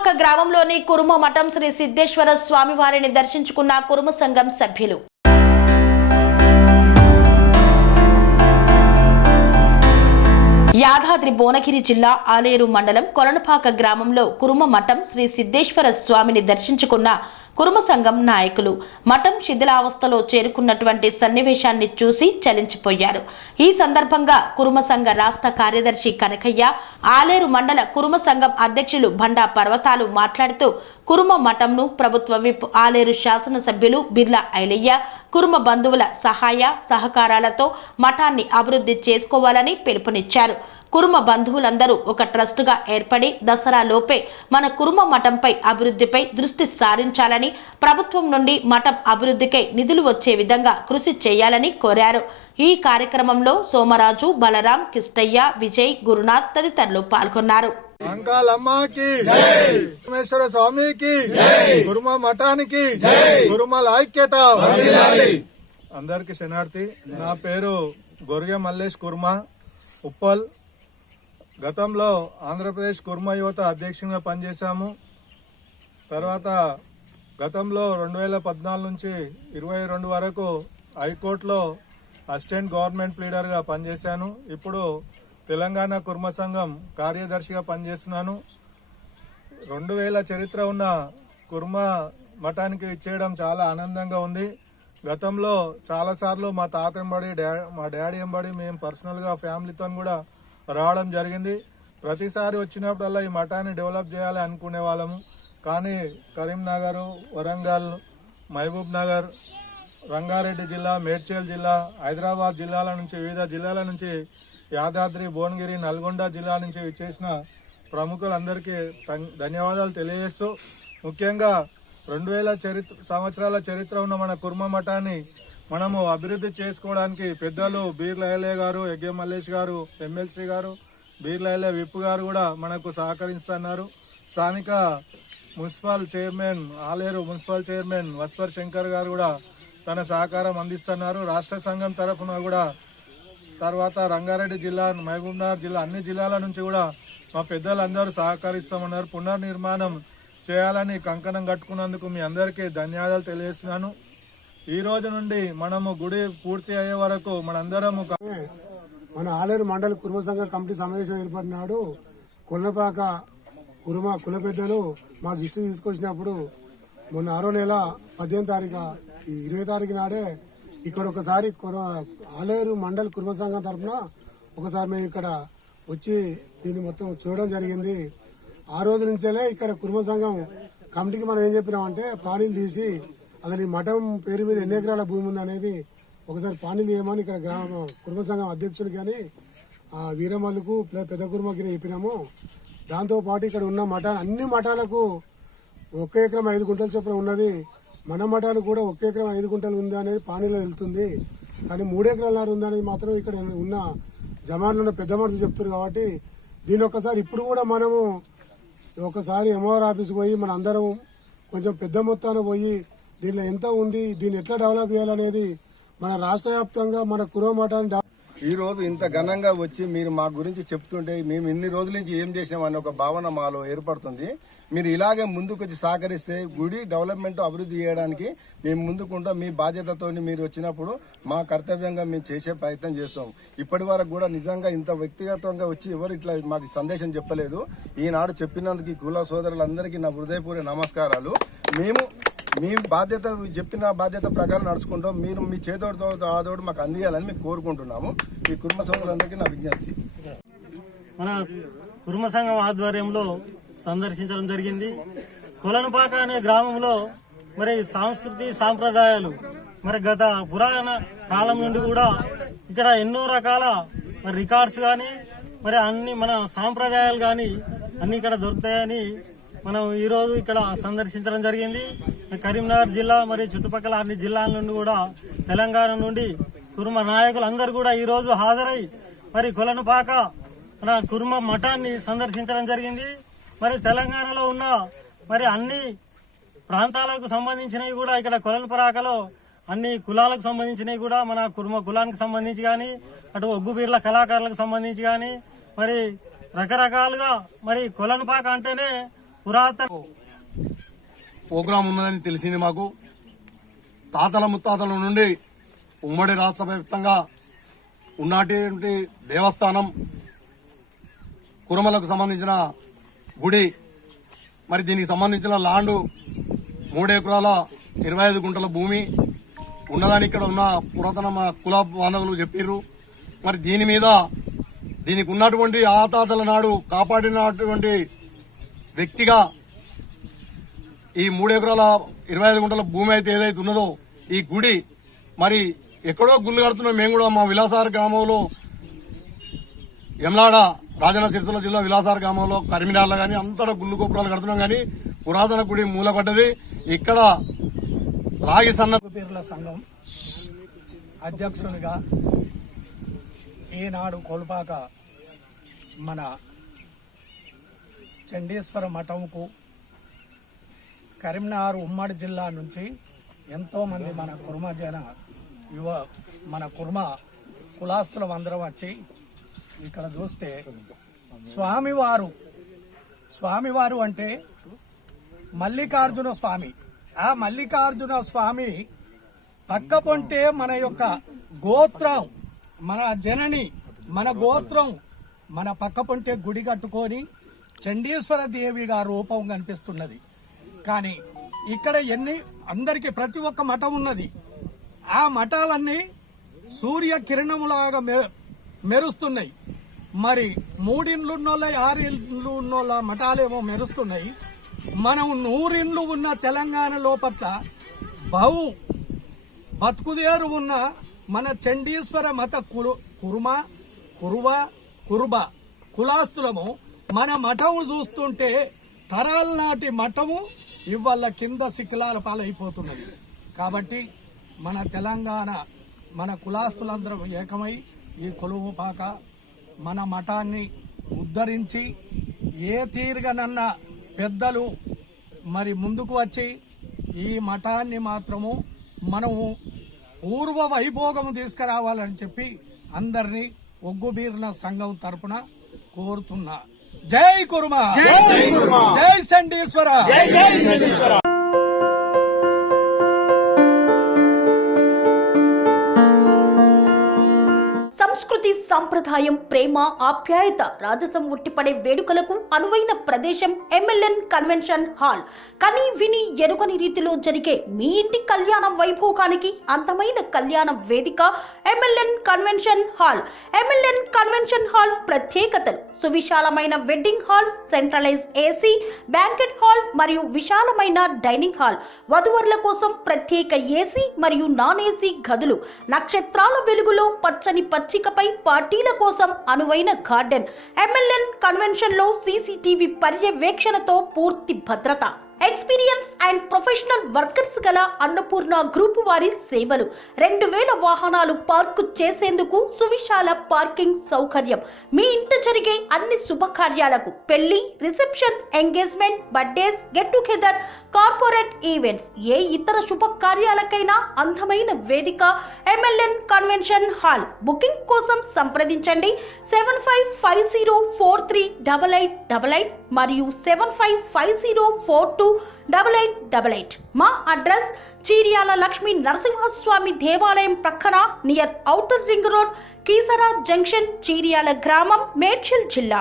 కొలనుపాక గ్రామంలోని కురుమ మఠం శ్రీ సిద్ధేశ్వర స్వామివారిని దర్శించుకున్న కురుమ సంఘం సభ్యులు. యాదాద్రి భువనగిరి జిల్లా ఆలేరు మండలం కొలనుపాక గ్రామంలో కురుమ మఠం శ్రీ సిద్ధేశ్వర స్వామిని దర్శించుకున్న కురుమ సంఘం నాయకులు మఠం శిథిలావస్థలో చేరుకున్నటువంటి సన్నివేశాన్ని చూసి చలించిపోయారు. ఈ సందర్భంగా కురుమ సంఘ రాష్ట్ర కార్యదర్శి కనకయ్య, ఆలేరు మండల కురుమ సంఘం అధ్యక్షులు బండా పర్వతాలు మాట్లాడుతూ కురుమ మఠంను ప్రభుత్వ విప్ ఆలేరు శాసనసభ్యులు బిర్లా ఐలయ్య కురుమ బంధువుల సహాయ సహకారాలతో మఠాన్ని అభివృద్ధి చేసుకోవాలని పిలుపునిచ్చారు. కురుమ బంధువులందరూ ఒక ట్రస్టుగా ఏర్పడి దసరా లోపే మన కురుమ మఠంపై అభివృద్ధిపై దృష్టి సారించాలని, ప్రభుత్వం నుండి మఠం అభివృద్ధికై నిధులు వచ్చే విధంగా కృషి చేయాలని కోరారు. ఈ కార్యక్రమంలో సోమరాజు, బలరాం, కిష్టయ్య, విజయ్, గురునాథ్ తదితరులు పాల్గొన్నారు. అందరికి శనార్థి. నా పేరు గొర్రె మల్లేష్ కుర్మ, ఉప్పల్. గతంలో ఆంధ్రప్రదేశ్ కుర్మ యువత అధ్యక్షునిగా పనిచేశాము. తర్వాత గతంలో 2014 నుంచి 22 వరకు హైకోర్టులో అసిస్టెంట్ గవర్నమెంట్ ప్లీడర్గా పనిచేశాను. ఇప్పుడు తెలంగాణ కుర్మ సంఘం కార్యదర్శిగా పనిచేస్తున్నాను. 2000 చరిత్ర ఉన్న కుర్మ మఠానికి ఇచ్చేయడం చాలా ఆనందంగా ఉంది. గతంలో చాలాసార్లు మా తాత ఎంబడి, మా డాడీ ఎంబడి మేము పర్సనల్గా ఫ్యామిలీతో కూడా రావడం జరిగింది. ప్రతిసారి వచ్చినప్పుడల్లా ఈ మఠాన్ని డెవలప్ చేయాలి అనుకునే వాళ్ళము. కానీ కరీంనగర్, వరంగల్, మహబూబ్ నగర్, రంగారెడ్డి జిల్లా, మేడ్చల్ జిల్లా, హైదరాబాద్ జిల్లాల నుంచి, వివిధ జిల్లాల నుంచి, యాదాద్రి, భువనగిరి, నల్గొండ జిల్లా నుంచి విచ్చేసిన ప్రముఖులందరికీ ధన్యవాదాలు తెలియజేస్తూ, ముఖ్యంగా 2000 సంవత్సరాల చరిత్ర ఉన్న మన కుర్మ మఠాన్ని మనము అభివృద్ధి చేసుకోవడానికి పెద్దలు బీర్లా ఐలయ్య గారు, ఎగ్గే మల్లేష్ గారు, ఎమ్మెల్సీ గారు, బీర్లా ఐలయ్య విప్ గారు కూడా మనకు సహకరిస్తున్నారు. స్థానిక municipal chairman, Aleru municipal chairman Vaspar Shankar గారు కూడా తన సహకారం అందిస్తున్నారు. రాష్ట్ర సంఘం తరఫున కూడా, తర్వాత రంగారెడ్డి జిల్లా, మహబూబ్ నగర్ జిల్లా, అన్ని జిల్లాల నుంచి కూడా మా పెద్దలందరూ సహకరిస్తామన్నారు. పునర్నిర్మాణం చేయాలని కంకణం కట్టుకున్నందుకు మీ అందరికీ ధన్యవాదాలు తెలియజేస్తున్నాను. ఈ రోజు నుండి మనము గుడి పూర్తి అయ్యే వరకు మనందరము మన ఆలేరు మండల కుర్మ సంఘ కమిటీ సమావేశం ఏర్పడినాడు. కొల్లపాక కుర్మ కుల పెద్దలు మా దృష్టి తీసుకొచ్చినప్పుడు మొన్న 6వ నెల 18వ తారీఖు 20వ తారీఖు నాడే ఇక్కడ ఒకసారి ఆలేరు మండల కుర్మ సంఘం తరఫున ఒకసారి మేము ఇక్కడ వచ్చి దీన్ని మొత్తం చూడడం జరిగింది. ఆ రోజు నుంచేలే ఇక్కడ కుర్మ సంఘం కమిటీకి మనం ఏం చెప్పినామంటే పానీలు తీసి అసలు ఈ మఠం పేరు మీద ఎన్ని ఎకరాల భూమి ఉంది అనేది ఒకసారి పానీలు చేయమని ఇక్కడ గ్రామ కుర్మ సంఘం అధ్యక్షుడు కానీ వీరమల్లుకు పెద్ద కుర్మకి చెప్పినాము. దాంతోపాటు ఇక్కడ ఉన్న అన్ని మఠాలకు 1 ఎకరం 5 గుంటల చొప్పున ఉన్నది. మన మఠాలు కూడా 1 ఎకరం 5 గుంటలు ఉంది అనేది పానీలో వెళ్తుంది. కానీ 3 ఎకరాల ఉందనేది మాత్రం ఇక్కడ ఉన్న జమాన్లు ఉన్న పెద్ద మనుషులు చెప్తారు. కాబట్టి దీని ఒక్కసారి ఇప్పుడు కూడా మనము ఒకసారి ఎంఆర్ ఆఫీస్ పోయి మన అందరం కొంచెం పెద్ద మొత్తాన పోయి దీనిలో ఎంత ఉంది, దీన్ని ఎట్లా డెవలప్ చేయాలనేది మన రాష్ట్ర వ్యాప్తంగా మన కుర్మ మఠాన్ని ఈ రోజు ఇంత ఘనంగా వచ్చి మీరు మా గురించి చెప్తుంటే మేము ఇన్ని రోజుల నుంచి ఏం చేసినామని ఒక భావన మాలో ఏర్పడుతుంది. మీరు ఇలాగే ముందుకు వచ్చి సహకరిస్తే గుడి డెవలప్మెంట్ అభివృద్ధి చేయడానికి మేము ముందుకుంటాం. మీ బాధ్యతతో మీరు వచ్చినప్పుడు మా కర్తవ్యంగా మేము చేసే ప్రయత్నం చేస్తాం. ఇప్పటి వరకు కూడా నిజంగా ఇంత వ్యక్తిగతంగా వచ్చి ఎవరు ఇట్లా మాకు సందేశం చెప్పలేదు. ఈనాడు చెప్పినందుకు కుల సోదరులందరికీ నా హృదయపూర్వక నమస్కారాలు. మేము మీ బాధ్యత చెప్పిన బాధ్యత ప్రకారం నడుచుకుంటాం. మీరు మీ చేతోడితో ఆదోడు మాకు అందియాలని మేము కోరుకుంటున్నాము. ఈ కుర్మ సంఘాలందరికీ నా విజ్ఞప్తి. మన కుర్మ సంఘం ఆధ్వర్యంలో సందర్శించడం జరిగింది. కొలనుపాక అనే గ్రామంలో మరి సంస్కృతి సాంప్రదాయాలు మరి గత పురాణ కాలం నుండి కూడా ఇక్కడ ఎన్నో రకాల మరి రికార్డ్స్ కానీ మరి అన్ని మన సాంప్రదాయాలు కానీ అన్ని ఇక్కడ దొరుకుతాయని మనం ఈ రోజు ఇక్కడ సందర్శించడం జరిగింది. కరీంనగర్ జిల్లా మరియు చుట్టుపక్కల అన్ని జిల్లాల నుండి కూడా, తెలంగాణ నుండి కుర్మ నాయకులు అందరూ కూడా ఈ రోజు హాజరై మరి కొలనుపాక మన కుర్మ మఠాన్ని సందర్శించడం జరిగింది. మరి తెలంగాణలో ఉన్న మరి అన్ని ప్రాంతాలకు సంబంధించినవి కూడా ఇక్కడ కొలనుపాకలో అన్ని కులాలకు సంబంధించినవి కూడా మన కుర్మ కులానికి సంబంధించి కానీ, అటు ఒగ్గుబీర్ల కళాకారులకు సంబంధించి కానీ మరి రకరకాలుగా మరి కొలనుపాక అంటేనే పురాతన ప్రోగ్రాం ఉన్నదని తెలిసింది మాకు. తాతల ముత్తాతల నుండి ఉమ్మడి రాష్ట్ర వ్యాప్తంగా ఉన్నటువంటి దేవస్థానం, కురుమలకు సంబంధించిన గుడి. మరి దీనికి సంబంధించిన ల్యాండ్ 3 ఎకరాల 25 గుంటల భూమి ఉన్నదని ఇక్కడ ఉన్న పురాతన మా కుల బాంధవులు చెప్పారు. మరి దీని మీద దీనికి ఉన్నటువంటి ఆ తాతల నాడు కాపాడినటువంటి వ్యక్తిగా ఈ 3 ఎకరాల 25 గుంటల భూమి అయితే ఏదైతే ఉన్నదో ఈ గుడి మరి ఎక్కడో గుళ్ళు కడుతున్నాం. మేము కూడా మా విలాసార్ గ్రామంలో యమలాడ రాజన్న సిరిసిల్ల జిల్లా విలాసార్ గ్రామంలో కరిమినార్లో కానీ అంతటా గుళ్ళు గోపురాలు కడుతున్నాం. కానీ పురాతన గుడి మూలపడ్డది. ఇక్కడ రాగి సన్న పీర్ల సంఘం అధ్యక్షునిగా ఈనాడు కోల్పాక మన చండీశ్వర మఠంకు కరీంనగర్ ఉమ్మడి జిల్లా నుంచి ఎంతోమంది మన కుర్మ మన కుర్మ కులాస్తులం అందరం వచ్చి ఇక్కడ చూస్తే స్వామివారు అంటే మల్లికార్జున స్వామి. ఆ మల్లికార్జున స్వామి పక్క పొంటే మన యొక్క గోత్రం, మన జనని, మన గోత్రం మన పక్క పొంటే గుడి కట్టుకొని చండీశ్వర దేవిగా రూపం కనిపిస్తున్నది. కానీ ఇక్కడ అందరికీ ప్రతి ఒక్క మఠం ఉన్నది. ఆ మఠాలన్నీ సూర్య కిరణములాగా మెరుస్తున్నాయి. మరి 3 ఇండ్లు ఉన్నోళ్ళ 6 ఇండ్లు ఉన్నోళ్ళ మఠాలేమో మెరుస్తున్నాయి. మనం 100 ఇండ్లు ఉన్న తెలంగాణ లోపల బతుకుదేరు ఉన్న మన చండీశ్వర మత కురుబ కులాస్తులము మన మఠము చూస్తుంటే తరాల నాటి మఠము ఇవాళ కింద శిఖిలాల పాలైపోతున్నది. కాబట్టి మన తెలంగాణ మన కులాస్తులందరూ ఏకమై ఈ కొలువుపాక మన మఠాన్ని ఉద్ధరించి ఏ తీరుగానన్నా పెద్దలు మరి ముందుకు వచ్చి ఈ మఠాన్ని మాత్రము మనము పూర్వ వైభోగము తీసుకురావాలని చెప్పి అందరినీ ఒగ్గుబీర్ల సంఘం తరపున కోరుతున్నా. జై కుర్మా, జై చండీశ్వర. సంస్కృతి, సాంప్రదాయం, ప్రేమ, ఆప్యాయత, రాజసం ఉట్టిపడే వేడుకలకు అనువైన ప్రదేశం MLN కన్వెన్షన్ హాల్. కని విని ఎరుగని రీతిలో జరిగే మీ ఇంటి కళ్యాణ వైభోగానికి అందమైన కళ్యాణ వేదిక MLN convention hall. MLN convention hall ప్రత్యేకతలు: సువిశాలమైన wedding halls, centralize AC banquet hall మరియు విశాలమైన డైనింగ్ హాల్. వధువరుల కోసం ప్రత్యేక AC మరియు నాన్ AC గదులు. నక్షత్రాల వెలుగులో పచ్చని పచ్చికపై పార్టీల కోసం అనువైన గార్డెన్. MLN కన్వెన్షన్ లో CCTV పర్యవేక్షణతో పూర్తి భద్రత. ఎక్స్పీరియన్స్ అండ్ ప్రొఫెషనల్ వర్కర్స్ గల అన్నపూర్ణ గ్రూప్ వారి సేవలు. 2000 వాహనాలు పార్కు చేసేందుకు సువిశాల పార్కింగ్ సౌకర్యం. మీ ఇంట జరిగే అన్ని శుభకార్యాలకు, పెళ్లి, reception, engagement, birthdays, get together, corporate events, ఏ ఇతర శుభకార్యాలకైనా అందమైన వేదిక MLN కన్వెన్షన్ హాల్. బుకింగ్ కోసం సంప్రదించండి 7550438888 మరియు 7550428888. మా అడ్రస్ చీర్యాల లక్ష్మీ నరసింహస్వామి దేవాలయం ప్రక్కన, near outer ring road, Keesara junction, Cheeryal గ్రామం, మేడ్చల్ జిల్లా.